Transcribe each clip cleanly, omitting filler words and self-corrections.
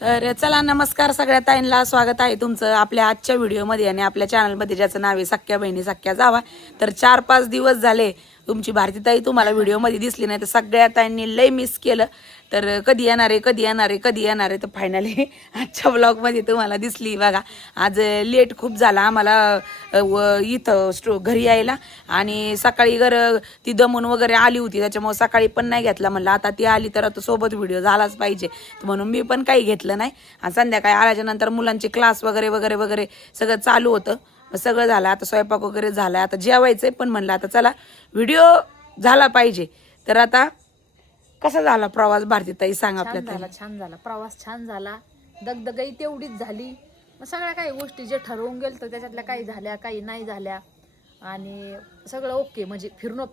तर चला, नमस्कार सगळ्या ताईंना, स्वागत आहे तुमचं आपल्या आजच्या व्हिडिओमध्ये आणि आपल्या चॅनलमध्ये, ज्याचं नाव आहे सख्या बहिणी सख्या जावा. तर 4-5 दिवस झाले तुमची भारतीताई तुम्हाला व्हिडिओमध्ये दिसली नाही, तर सगळ्या ताईंनी लय मिस केलं. तर कधी येणार आहे तर फायनली आजच्या ब्लॉगमध्ये तुम्हाला दिसली बघा. आज लेट खूप झाला आम्हाला इथं घरी यायला, आणि सकाळी ती दमून वगैरे आली होती, त्याच्यामुळे सकाळी पण नाही घेतला. म्हणलं आता ती आली तर आता सोबत व्हिडिओ झालाच पाहिजे, म्हणून मी पण काही घेतलं नाही. आणि संध्याकाळी आल्याच्या नंतर मुलांचे क्लास वगैरे वगैरे वगैरे सगळं चालू होतं. सगळं झालं, आता स्वयंपाक वगैरे झाला, आता जेवायचंय. पण म्हणलं आता चला व्हिडिओ झाला पाहिजे. तर आता कसा झाला प्रवास भारतीताई, सांग आपल्याला. छान झाला प्रवास, छान झाला. दगदगही तेवढीच झाली. मग सगळ्या काही गोष्टी जे ठरवून गेलं तर त्याच्यातल्या काही झाल्या, काही नाही झाल्या, आणि सगळं ओके. म्हणजे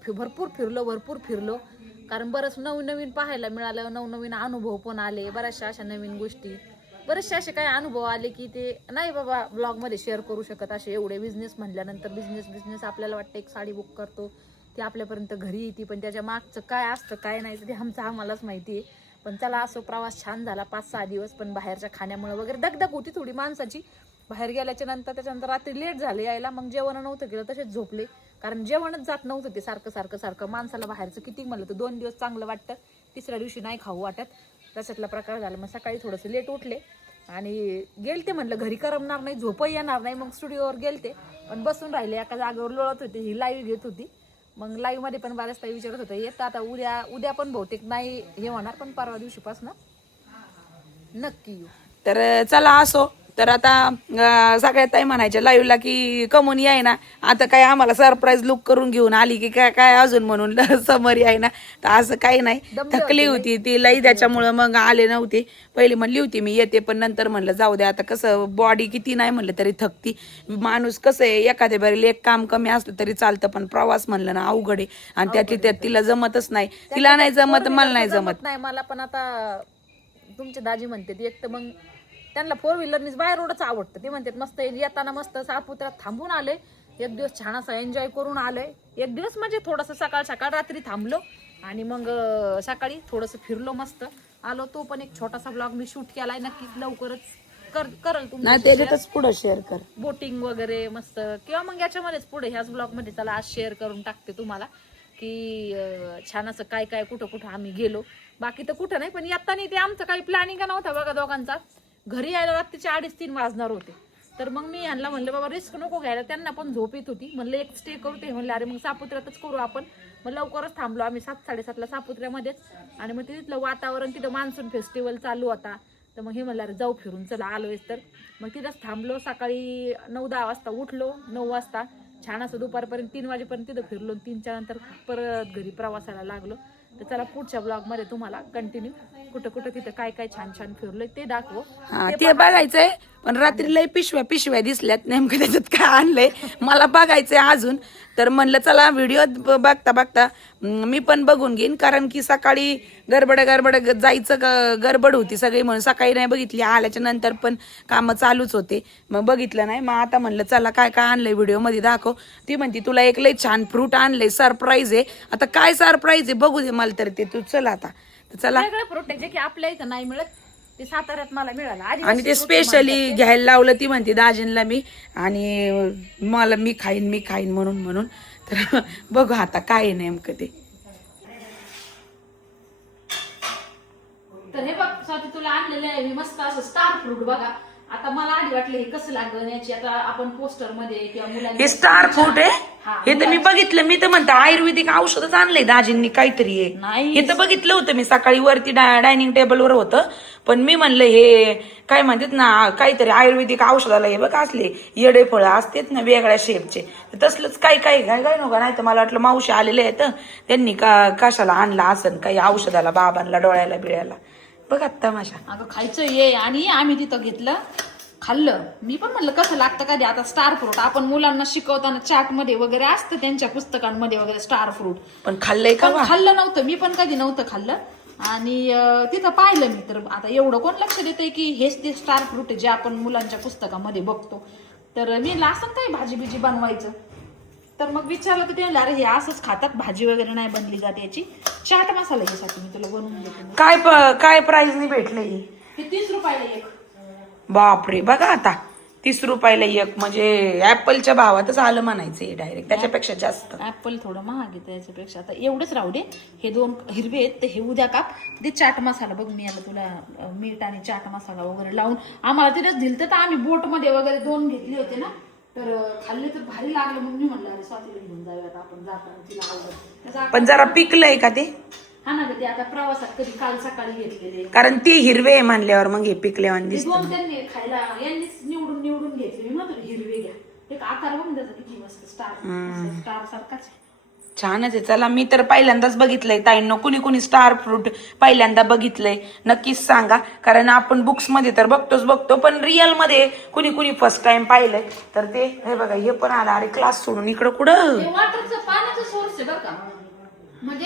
भरपूर फिरलो, कारण बरंच नवीन पाहायला मिळालं, नवनवीन अनुभव पण आले, बऱ्याचशा अशा नवीन गोष्टी, बरेचसे असे काही अनुभव आले की ते नाही बाबा ब्लॉगमध्ये शेअर करू शकत. असे एवढे बिझनेस म्हणल्यानंतर बिझनेस आपल्याला वाटतं एक साडी बुक करतो ती आपल्यापर्यंत घरी येते, पण त्याच्या मागचं काय असतं काय नाही ते आम्हालाच माहिती आहे. पण चला, असो प्रवास छान झाला 5-6 दिवस. पण बाहेरच्या खाण्यामुळे वगैरे दगदग होती थोडी माणसाची. बाहेर गेल्याच्या नंतर त्याच्यानंतर रात्री लेट झाले यायला, मग जेवण नव्हतं केलं, तसेच झोपले, कारण जेवणच जात नव्हतं ते सारखं माणसाला बाहेरचं किती म्हणलं तर 2 दिवस चांगलं वाटतं, तिसऱ्या दिवशी नाही खाऊ वाटत, तशातला प्रकार झाला. मग सकाळी थोडंसं लेट उठले आणि गेलते, म्हणलं घरी करमणार नाही, झोपही येणार नाही, मग स्टुडिओवर गेलते. पण बसून राहिले एका जागेवर, लोळत होते, ही लाईव्ह घेत होती. मग लाईव्ह मध्ये पण बऱ्याच काही विचारत होतं, येत आता उद्या पण बहुतेक नाही हे होणार, पण परवा दिवशीपासून नक्की येऊ. तर चला, असो. तर आता सगळ्यात ताई म्हणायच्या लाईव्हला की कमून याय ना, आता काय आम्हाला सरप्राईज लुक करून घेऊन आली की काय काय अजून म्हणून समरी आहे ना. तर असं काही नाही, थकली होती ती लई, त्याच्यामुळं मग आले नव्हते. पहिली म्हणली होती मी येते, पण नंतर म्हणलं जाऊ दे, आता कसं बॉडी किती नाही म्हणलं तरी थकती माणूस. कसं आहे, एखाद्या बारीला एक काम कमी असलं तरी चालतं, पण प्रवास म्हणलं ना अवघड आहे, आणि त्यात तिला जमतच नाही. तिला नाही जमत, मला नाही जमत नाही मला. पण आता तुमचे दाजी म्हणते एक तर मग त्यांना 4 व्हीलरनीच बाहेर रोडच आवडतं. ते म्हणतात मस्त येताना मस्त सापुत्रात थांबून आले, एक दिवस छान असा एन्जॉय करून आलोय. एक दिवस म्हणजे थोडंसं सकाळ रात्री थांबलो, आणि मग सकाळी थोडंसं फिरलो, मस्त आलो. तो पण एक छोटासा ब्लॉग मी शूट केलाय, नक्की लवकरच करल नाही, त्याच्यातच पुढे शेअर कर, बोटिंग वगैरे मस्त, किंवा मग याच्यामध्येच पुढे ह्याच ब्लॉग मध्ये चला आज शेअर करून टाकते तुम्हाला की छान असं काय काय कुठं आम्ही गेलो. बाकी तर कुठं नाही, पण येताना ते आमचं काही प्लॅनिंग नव्हता बघा दोघांचा. घरी यायला रात्रीचे 2:30-3 वाजणार होते. तर मग मी ह्यांना म्हणलं बाबा रिस्क नको घ्यायला, त्यांना पण झोप येत होती, म्हणलं एक स्टे करू. ते म्हणले अरे मग सापुत्र्यातच करू आपण. मग लवकरच थांबलो आम्ही 7-7:30ला सापुत्र्यामध्येच. आणि मग तिथलं वातावरण, तिथं मान्सून फेस्टिवल चालू होता, तर मग हे म्हणलं अरे जाऊ फिरून, चला आलोयच तर. मग तिथंच थांबलो. सकाळी 9-10 वाजता उठलो, 9 वाजता छान असं दुपारपर्यंत 3 वाजेपर्यंत तिथं फिरलो. 3च्या नंतर परत घरी प्रवासाला लागलो. तर चला पुढच्या ब्लॉग मध्ये तुम्हाला कंटिन्यू कुठं तिथं काय काय छान फिरलोय ते दाखवू. ते बघायचंय. पण रात्री लय पिशव्या दिसल्यात, नेमकं त्याच्यात काय आणलंय मला बघायचंय अजून. तर म्हणलं चला व्हिडिओ बघता मी पण बघून घेईन, कारण की सकाळी गडबड जायचं गडबड होती सगळी, म्हणून सकाळी नाही बघितली. आल्याच्या नंतर पण कामं चालूच होते, मग बघितलं नाही. मग आता म्हणलं चला काय काय आणलंय व्हिडिओ मध्ये दाखव. ती म्हणती तुला एक लय छान फ्रूट आणलंय, सरप्राईज आहे. आता काय सरप्राईज आहे बघू दे मला तर ते. तू चला आता, चला. वेगळं फ्रूट आहे जे की आपल्या इथं नाही मिळत, ते साताऱ्यात मला मिळालं, आणि ते स्पेशली घ्यायला लावलं. ती म्हणते दाजींना मी, आणि मला मी खाईन म्हणून. तर बघू आता काय नेमकं ते. तर हे बघ स्वाती, तुला आणलेलं आहे मी मस्त असं स्टार फ्रूट. बघा आता मला आधी वाटलं हे कसं लागलं याची, आता आपण पोस्टर मध्ये किंवा मुलांना. हे स्टार फ्रूट आहे, हे तर मी बघितलं. मी तर म्हणते आयुर्वेदिक औषधच आणलंय दाजींनी काहीतरी आहे. हे तर बघितलं होतं मी सकाळी, वरती डायनिंग टेबलवर होतं. पण मी म्हणलं हे काय म्हणतात ना, काहीतरी आयुर्वेदिक औषधाला हे बघ असले येडे फळं असतात ना वेगळ्या शेपचे, तसलंच काय नका. नाही तर मला वाटलं मावशी आलेले आहेत त्यांनी कशाला आणला असं काही औषधाला, बाबांना डोळ्याला बिळ्याला. बघा तमाशा. अगं खायचं ये. आणि आम्ही तिथं घेतलं, खाल्लं. मी पण म्हणलं कसं लागतं कधी. आता स्टार फ्रूट आपण मुलांना शिकवताना चार्ट मध्ये वगैरे असतं, त्यांच्या पुस्तकांमध्ये वगैरे स्टार फ्रूट. पण खाल्लंय का? खाल्लं नव्हतं मी पण, कधी नव्हतं खाल्लं. आणि तिथं पाहिलं मी, तर आता एवढं कोण लक्ष देतंय की हेच ते स्टार फ्रूट आहे जे आपण मुलांच्या पुस्तकामध्ये बघतो. तर मी असं काही भाजी बिजी बनवायचं, तर मग विचारलं तर ते अरे हे असंच खातात, भाजी वगैरे नाही बनली जात याची. चाट मसाला यासाठी मी तुला बनवून देते. काय प्राइस नाही भेटलंय? हे 30 रुपयाला एक. बापरे, बघा आता 30 रुपयाला एक म्हणजे ऍपलच्या भावातच आलं म्हणायचं डायरेक्ट, त्याच्यापेक्षा जास्त. ऍपल थोडं महाग आहे त्याच्यापेक्षा. आता एवढंच राहू दे. हे 2 हिरवे आहेत तर हे उद्या काप. ते चाट मसाला बघ, मी आता तुला मीठ आणि चाट मसाला वगैरे लावून आम्हाला तिथेच दिलं तर आम्ही बोट मध्ये वगैरे 2 घेतले होते ना, तर खाल्ले तर भारी लागलं. मग मी म्हणलं अरे स्वातीला घेऊन जाऊयात आपण जाताना, तिला आवडत. पण जरा पिकलंय का ते? हा ना, ते आता प्रवासात कधी काल सकाळी घेतलेले, कारण ती हिरवे आहे म्हणल्यावर मग हे पिकलेवान दिसत. 2 त्यांनी खायला यांनीच निवडून निवडून घेतले. मी म्हणतो हिरवे घ्या. एक आकार बघून त्याचा किती मस्त स्टार सारखाच आहे. छानच आहे. चला, मी तर पहिल्यांदाच बघितलंय ताईंनो. कुणी कुणी स्टार फ्रूट पहिल्यांदा बघितलंय नक्कीच सांगा, कारण आपण बुक्स मध्ये तर बघतो पण रिअल मध्ये कुणी कुणी फर्स्ट टाइम पाहिलंय. तर ते हे बघा, हे पण आला. अरे क्लास सोडून इकडं कुठं? हे वॉटरचं पाण्याचं सोर्स आहे बरं का. म्हणजे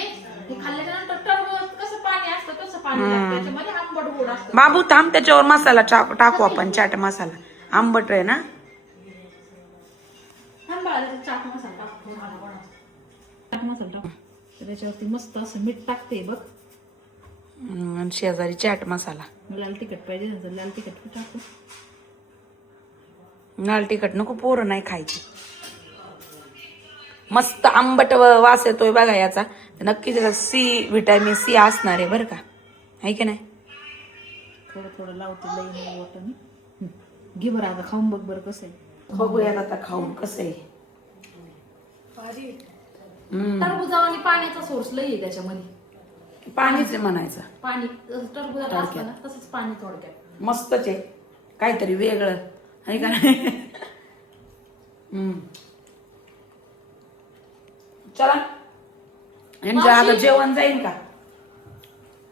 हे खाल्ल्याच्या नंतर टरबूज कसं पाणी असतं तसं पाणी लागतं. त्याच्यामध्ये आंबट गोड असतं. बाबू थांब, त्याच्यावर मसाला टाकू आपण, चाट मसाला. आंबट आहे ना? चाट मसाला टाकतो. चाट मसाला टाकतो त्याच्यावरती मस्त असं मीठ टाकते बघ. आणि शेजारी चाट मसाला. लाल तिखट पाहिजे तर लाल तिखट टाकतो. लाल तिखट नको, पोरं नाही खायची. मस्त आंबट वास येतोय बघा याचा. नक्कीच व्हिटॅमिन सी असणार आहे बरं का, आहे की नाही? थोडं थोडं लावते, लई वाटणी. घे बरं आता खाऊन बघ बरं कसं आहे. बघूयात आता खाऊन कसं आहे. टरबुजा आणि पाण्याचा सोर्स लई आहे त्याच्यामध्ये. पाणीच आहे म्हणायचं. पाणी टरबुजाला असतं ना तसंच पाणी थोडक्यात. मस्तच आहे, काहीतरी वेगळं आहे का नाही? चला, यांच्या आता जेवण जाईल का?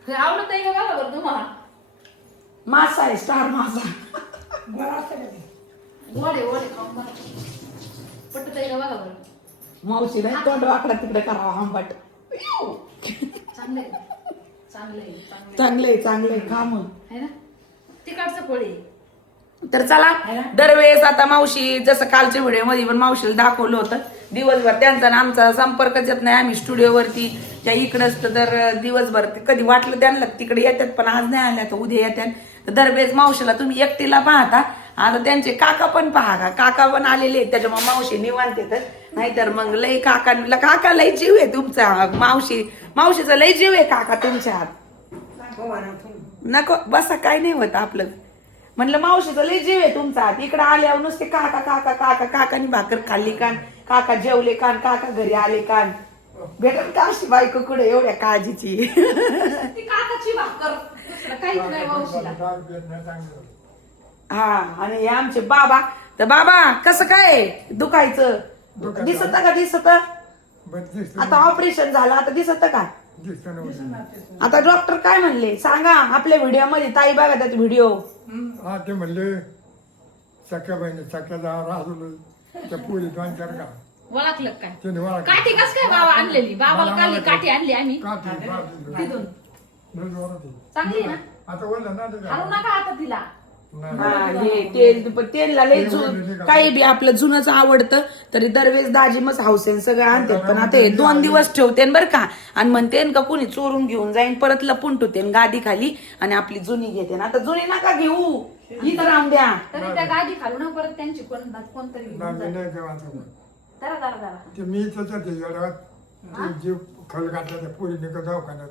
हे आवडत आहे का बघा बरं तुम्हाला? मासा आहे, स्टार मासा. वडे वडे खाऊन बघा. पटत आहे का बघा बरं? मावशी नाही तोंड वाकडा तिकडे करावा आंबट. चांगले चांगले चांगले चांगले खा मग, है ना? तिकडचं फळे. तर चला, दरवेळेस आता मावशी, जसं कालच्या व्हिडिओ मध्ये पण मावशीला दाखवलं होतं, दिवसभर त्यांचा आणि आमचा संपर्कच येत नाही. आम्ही स्टुडिओवरती त्या इकडंच तर दिवसभर कधी वाटलं त्यांना तिकडे येतात, पण आज नाही आल्या तर उद्या येतात. तर दरवेळेस मावशीला तुम्ही एकटीला पाहता, आता त्यांचे काका पण पहा का, काका पण आलेले आहेत. त्याच्यामुळे मावशी निवांत येतात. नाहीतर मग लई काका लई जीव आहे तुमचा. मावशीचा लई जीव आहे काका तुमच्या हात. नको बसा, काय नाही होत आपलं. म्हणलं मावशीचा लई जीव आहे तुमचा हात. इकडे आल्यावर नुसते काका काका काका. काकानी भाकर खाल्ली कान, काका जेवले कान, काका घरी आले कान. भेटल का अशी बायको कुठे एवढ्या काळजीची? काकाची भाकर काहीच नाही मावशीला. हा, आणि हे आमचे बाबा. तर बाबा कसं काय दुखायचं? दिसत का? दिसत आता ऑपरेशन झालं, आता दिसत का? आता डॉक्टर काय म्हणले सांगा आपल्या व्हिडिओ मध्ये. ताई बघा त्यात व्हिडिओ. हा, ते म्हणले सख्या बहिणी सख्याला राहून त्या पुरी 2-4 का ओळखलं काय? त्याने मला काठी कस काय बाबा आणलेली? बाबाला काठी आणली आम्ही तिथून. चांगली ना? आता बोललं ना हारू नका आता तिला. त्यांना लय काही बी आपलं जुनच आवडतं, तरी दरवेळेस दाजी मग हौसेन सगळं आणतात. पण आता हे 2 दिवस ठेवते बरं का, आणि म्हणते का कोणी चोरून घेऊन जाईन, परत लपून ठेवते गादी खाली आणि आपली जुनी घेते. आता जुनी नका घेऊ, इथं राहून द्या. तरी त्या गादी खालू ना परत त्यांची कोणतरी ते मी जीव खल घातला त्या पुरीने का दवाखान्यात.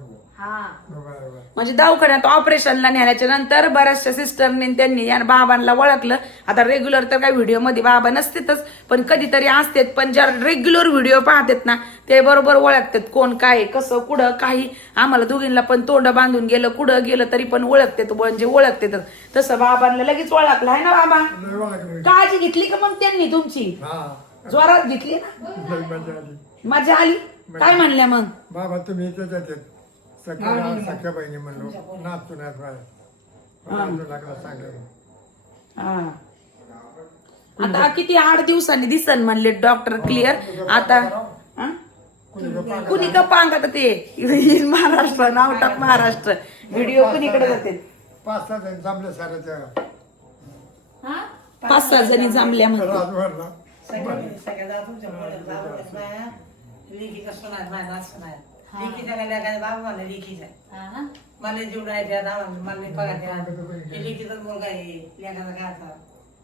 म्हणजे दवाखान्यात ऑपरेशनला नेल्याच्या नंतर बऱ्याचशा सिस्टरने त्यांनी या बाबांना ओळखलं. आता रेग्युलर तर काही व्हिडिओ मध्ये बाबा नसतेच, पण कधीतरी असतात. पण ज्या रेग्युलर व्हिडिओ पाहतात ना ते बरोबर ओळखतात कोण काय कसं कुठं काही. आम्हाला दोघींना पण तोंड बांधून गेलं, कुठं गेलं तरी पण ओळखतात, म्हणजे ओळखतात. तसं बाबांना लगेच ओळखलं आहे ना बाबा? काळजी घेतली का मग त्यांनी तुमची? जोरात घेतली ना? मजा आली? काय म्हणल्या मग बाबा? तुम्ही सख्या बहिणी म्हणलो नाचतो लागला सांगायला. आता किती 8 दिवसांनी दिसन म्हणले डॉक्टर क्लिअर. आता कुणी का पांगत ते Maharashtra out of Maharashtra video कुणीकडे जाते. 5-6 जण जमले साऱ्याच्या. 5-6 जणी जमल्या म्हणते. लेकीचा काय लेकाचा बाबा मला लेकीचा हा ना मला जेवढा आहे त्यात आम्हाला मला नाही पगार द्या ते लेकीचाच मुलगा आहे लेकाचा काय असा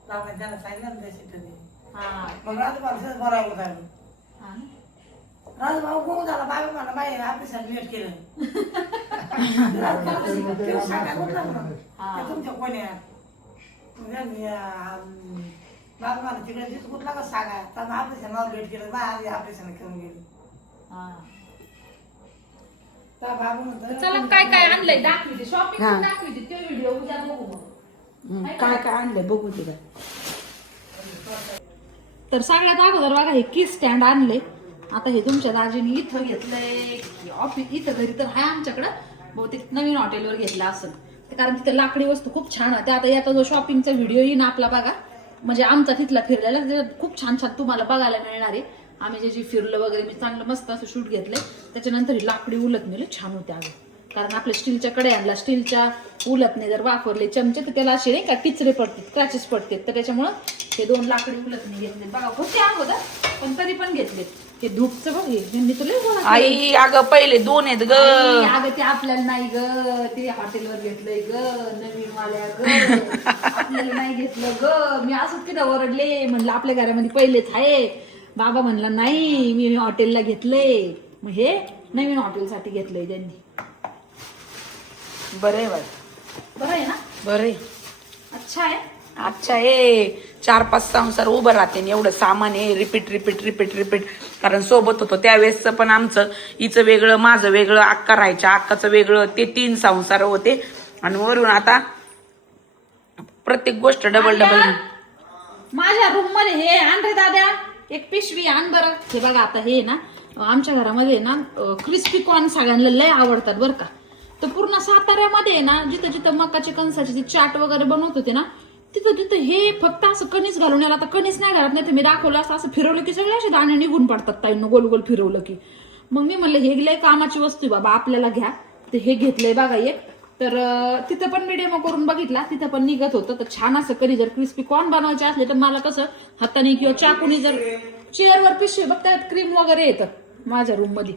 बाबा त्यांना सांगितलं ना तशी तुम्ही हा मग राजभाऊ बोलावं होतं आम्ही हा ना राजभाऊ कोण झाला बाबा मला बाई ऑफिसात लेट केलं सांगा कुठला म्हणून तुमच्या कोणी बाबा मला तिकडे तिथं कुठला का सांगा तर ऑपरेशन मला लेट केलं बाय ऑपरेशन करून गेलं हा तर बाबा म्हणतो चला काय काय आणलंय दाखवते शॉपिंग दाखवते ते व्हिडिओ उद्या बघू मग. काय काय आणलंय बघू तुला तर सगळ्यात अगोदर बघा हे की स्टँड आणले आता हे तुमच्या दाजीने इथं घेतलंय ऑफिस इथं घरी तर आहे आमच्याकडं बहुतेक नवीन हॉटेलवर घेतला असं कारण तिथे लाकडी वस्तू खूप छान होत्या आता याचा जो शॉपिंगचा व्हिडिओ येईन आपला बघा म्हणजे आमचा तिथला फिरलेला त्याच्यात खूप छान छान तुम्हाला बघायला मिळणार आहे आम्ही जे फिरलं वगैरे मी चांगलं मस्त असं शूट घेतलंय त्याच्यानंतर ही लाकडी उलटणीला छान होते अगं कारण आपल्या स्टीलच्या कड्यांना स्टीलच्या उलटणे जर वापरले चमचे तर त्याला असे नाही का टिचरे पडतात क्रॅचेस पडतात तर त्याच्यामुळं हे 2 लाकडी उलटणे घेतले बघा होते अगोदर पण तरी पण घेतले हे धूपचं बघ हे तुला आई अगं पहिले 2 आहेत ग अगं ते आपल्याला नाही ग ते हॉटेलवर घेतलंय ग नवीन वाल्या ग आपल्याला नाही घेतलं ग मी असंच किती ओरडले म्हणलं आपल्या घरामध्ये पहिलेच आहे बाबा म्हणला नाही मी हॉटेलला घेतलंय मग हे नवीन हॉटेलसाठी घेतलंय त्यांनी बरं आहे बरं आहे ना बरं आहे अच्छा आहे अच्छा हे 4-5 संसार उभं राहते आणि एवढं सामान आहे रिपीट कारण सोबत होतो त्यावेळेसचं पण आमचं हिचं वेगळं माझं वेगळं अक्का राहायच्या अक्काचं वेगळं ते 3 संसार होते आणि वरून आता प्रत्येक गोष्ट डबल माझ्या रूम मध्ये हे आण रे दादा एक पिशवी आण बरं हे बघा आता हे ना आमच्या घरामध्ये ना क्रिस्पी कॉर्न सगळ्यांना लय आवडतात बरं का तर पूर्ण साताऱ्यामध्ये ना जिथं जिथं मकाचे कणसाचे चाट वगैरे बनवत होते ना तिथं तिथं हे फक्त असं कणीस घालून याला आता कणीस नाही घालत नाही तर मी दाखवलं असं फिरवलं की सगळे असे दाणे निघून पडतात ताईंना गोल गोल फिरवलं की मग मी म्हणलं हे लय कामाची वस्तू बाबा आपल्याला घ्या तर हे घेतलंय बघा एक तर तिथं पण मी डेमो करून बघितला तिथं पण निघत होतं तर छान असं कधी जर क्रिस्पी कॉर्न बनवायचे असले तर मला कसं हाताने किंवा चाकूनी जर चेअरवर पिशवी बघ त्यात क्रीम वगैरे येतं माझ्या रूम मध्ये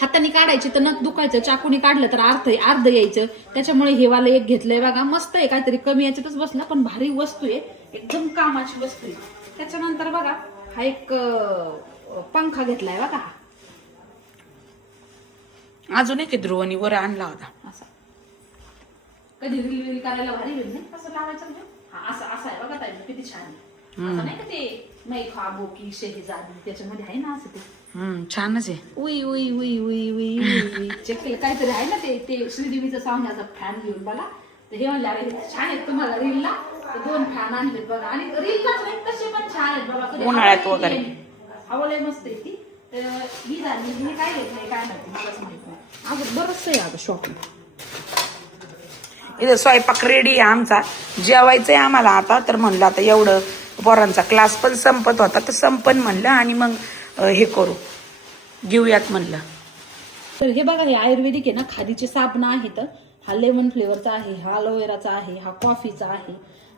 हाताने काढायचे तर नख दुखायचं चाकूने काढलं तर अर्ध यायचं त्याच्यामुळे हे वाला एक घेतलंय बघा मस्त आहे काहीतरी कमी याच्यातच बसला पण भारी वस्तू आहे एकदम कामाची वस्तू आहे त्याच्यानंतर बघा हा एक पंखा घेतलाय बघा अजून एक ध्रुवनी वर आणला होता असा कधी रील करायला भारी होईल नाही कसं लावायचं म्हणजे हा असं असं आहे बघा ताई किती छान आहे असं नाही का ते नाही खाबो की शेहजादी त्याच्यामध्ये आहे ना असं ते छानच आहे उई उई उई उई उई उई चेक केलं काहीतरी आहे ना ते श्रीदेवीचं सॉंग याचा फॅन घेऊन बघा तर हे म्हणले अरे छान आहेत तुम्हाला रीलला 2 फॅन आणलेत बघा आणि रीललाच नाही तसे पण छान आहेत बघा उन्हाळ्यात वगैरे आवडले मस्त आहे ती तर ही झाली मी काय घेत नाही काय माहिती मलाच माहित नाही अगं बरंच आहे अगं शॉपिंग इथं स्वयंपाक रेडी आहे आमचा जेवायचंय आम्हाला आता तर म्हणलं आता एवढं पोरांचा क्लास पण संपत होता तर संपन म्हणलं आणि मग हे करू घेऊयात म्हणलं तर हे बघा हे आयुर्वेदिक आहे ना खादीचे साबण आहेत हा लेमन फ्लेवरचा आहे हा अलोवेराचा आहे हा कॉफीचा आहे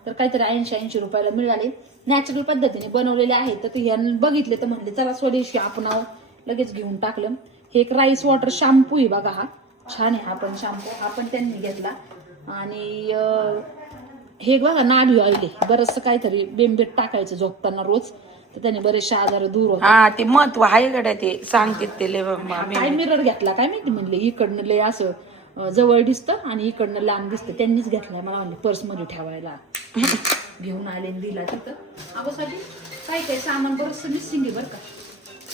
तर काहीतरी 80 रुपयाला मिळाले नॅचरल पद्धतीने बनवलेले आहेत तर ते बघितले तर म्हणले चला स्वदेशी आपणाव लगेच घेऊन टाकलं हे एक राईस वॉटर शॅम्पू आहे बघा हा छान आहे हा पण शॅम्पू हा पण त्यांनी घेतला आणि हे बघा नाडी ऑइल आहे बरंचसं काहीतरी बेंबेट टाकायचं झोपताना रोज तर त्याने बरेचसे आजार दूर होतात हा ते महत्व आहे गड्या ते सांगते ते लय काय मिरर घेतला काय माहिती म्हणले इकडनं लय असं जवळ दिसतं आणि इकडनं लांब दिसतं त्यांनीच घेतलाय मला म्हणले पर्समध्ये ठेवायला घेऊन आले दिला तिथं अगोसाठी काय काय सामान बरंच मिसिंग आहे बरं का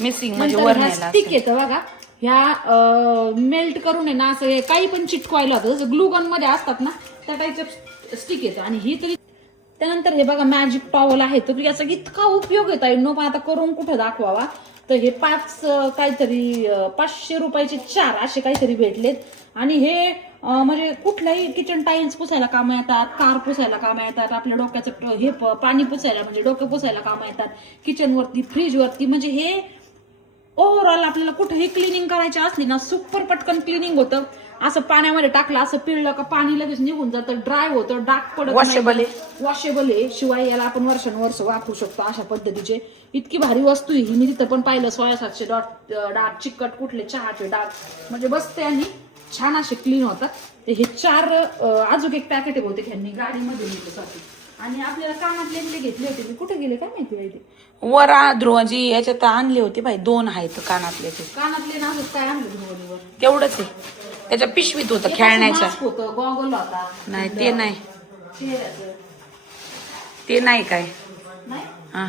मिसिंग म्हणजे वर न्यायला स्टिक येतं बघा ह्या मेल्ट करून आहे ना असं काही पण चिटकवायला होतं जसं ग्लूगन मध्ये असतात ना त्या टाईपचं स्टिक येतं आणि ही तरी त्यानंतर हे बघा मॅजिक टॉवल आहे तर याचा इतका उपयोग येत आहे नो पण आता करून कुठं दाखवावा तर हे 500 रुपयाचे 4 असे काहीतरी भेटलेत आणि हे म्हणजे कुठल्याही किचन टाईल्स पुसायला कामं येतात कार पुसायला कामं येतात आपल्या डोक्याचं हे पाणी पुसायला म्हणजे डोकं पुसायला कामं येतात किचनवरती फ्रीजवरती म्हणजे हे ओव्हरऑल आपल्याला कुठेही क्लिनिंग करायची असली ना सुपर पटकन क्लिनिंग होतं. असं पाण्यामध्ये टाकलं असं पिळलं का पाणी लगेच निघून जातं, ड्राय होतं, डाग पडत वॉशेबल आहे. वॉशेबल आहे. शिवाय याला आपण वर्षानुवर्ष वापरू शकतो अशा पद्धतीचे. इतकी भारी वस्तू आहे ही. मी तिथं पण पाहिलं सोयासाचे डाग, चिकट कुठले चहाचे डाग म्हणजे बसते आणि छान असे क्लीन होतात. तर हे 4 अजून एक पॅकेट होते ह्यांनी गाडीमध्ये नेल्यासाठी. आणि आपल्याला कानातले ते घेतले होते, मी कुठे गेले काय माहिती बाई ते. वर ध्रुवाजी याच्यात आणले होते बाई, 2 आहेत कानातले ते. कानातले ना असं काय आणलं धुवणीवर तेवढंच आहे. त्याच्या पिशवीत होतं खेळण्याच्या. मास्क होतं, गॉगल होता. नाही ते नाही, चेहऱ्याचं ते नाही काय. नाही हा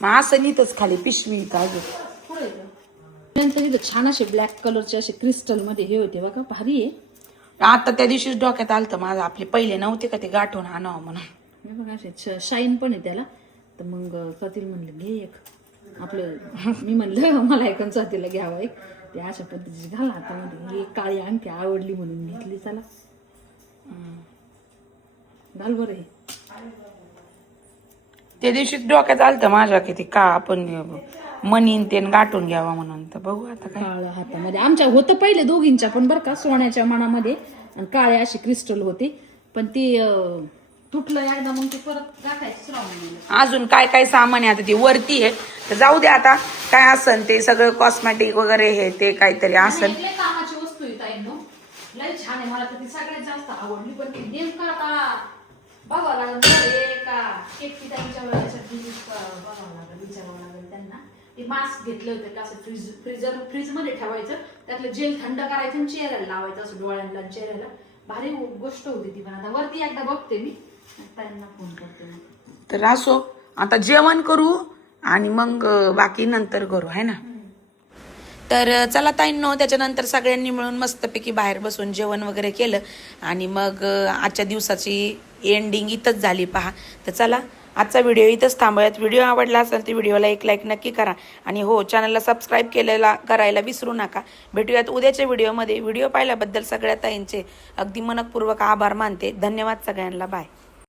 मग असं नीतच खाली पिशवी काय गं. पुढे येतं. नंतर इथं छान असे ब्लॅक कलरचे असे क्रिस्टल मध्ये हे होते बघा, भारी आहे. आता त्या दिवशीच डोक्यात आलतं माझं, आपले पहिले नव्हते का ते गाठून आणावं म्हणून. हे बघा असे शाईन पण आहे त्याला. तर मग स्वातीला म्हणलं घे एक आपलं. मी म्हणलं मला एक स्वातीला घ्यावं एक. ते अशा पद्धतीची घाला हातामध्ये. ही काळी अंगठी आवडली म्हणून घेतली. चला घाल बरं. हे त्या दिवशी डोक्यात आलतं माझ्या की ते का आपण मनीन ते गाठून घ्यावा म्हणून. तर बघू आता काय. काळं हातामध्ये आमच्या होतं पहिले दोघींच्या पण बरं का, सोन्याच्या मनामध्ये आणि काळे असे क्रिस्टल होते. पण ते तुटलं एकदा मग ते परत गाठायचं राहून गेलं. अजून काय काय सामान आहे आता ती वरती आहे. तर जाऊ दे आता काय असन ते सगळं कॉस्मॅटिक वगैरे हे ते काहीतरी असन. लय कामाची वस्तू आहे ताईंनो, लय छान आहे. मला तर ती सगळ्यात जास्त आवडली. पण ती नेमकं आता बघावं लागेल का केक त्यांच्या वेळेसाठी बघावं लागेल, विचारावं लागेल त्यांना. ते मास्क घेतलं होतं का असं फ्रीज मध्ये ठेवायचं, त्यातलं जेल थंड करायचं आणि चेहऱ्याला लावायचं असं डोळ्यांना चेहऱ्याला. भारी गोष्ट होती ती. पण आता वरती एकदा बघते मी, त्यांना फोन करते मग. तर असो आता जेवण करू आणि मग बाकी नंतर करू है ना. तर चला ताईंनो, त्याच्यानंतर सगळ्यांनी मिळून मस्तपैकी बाहेर बसून जेवण वगैरे केलं आणि मग आजच्या दिवसाची एंडिंग इथंच झाली पहा. तर चला आजचा व्हिडिओ इथंच थांबूयात. व्हिडिओ आवडला असेल तर व्हिडिओला एक लाईक नक्की करा आणि हो चॅनलला सबस्क्राईब करायला विसरू नका. भेटूयात उद्याच्या व्हिडिओमध्ये. व्हिडिओ पाहिल्याबद्दल सगळ्या ताईंचे अगदी मनपूर्वक आभार मानते. धन्यवाद सगळ्यांना. बाय.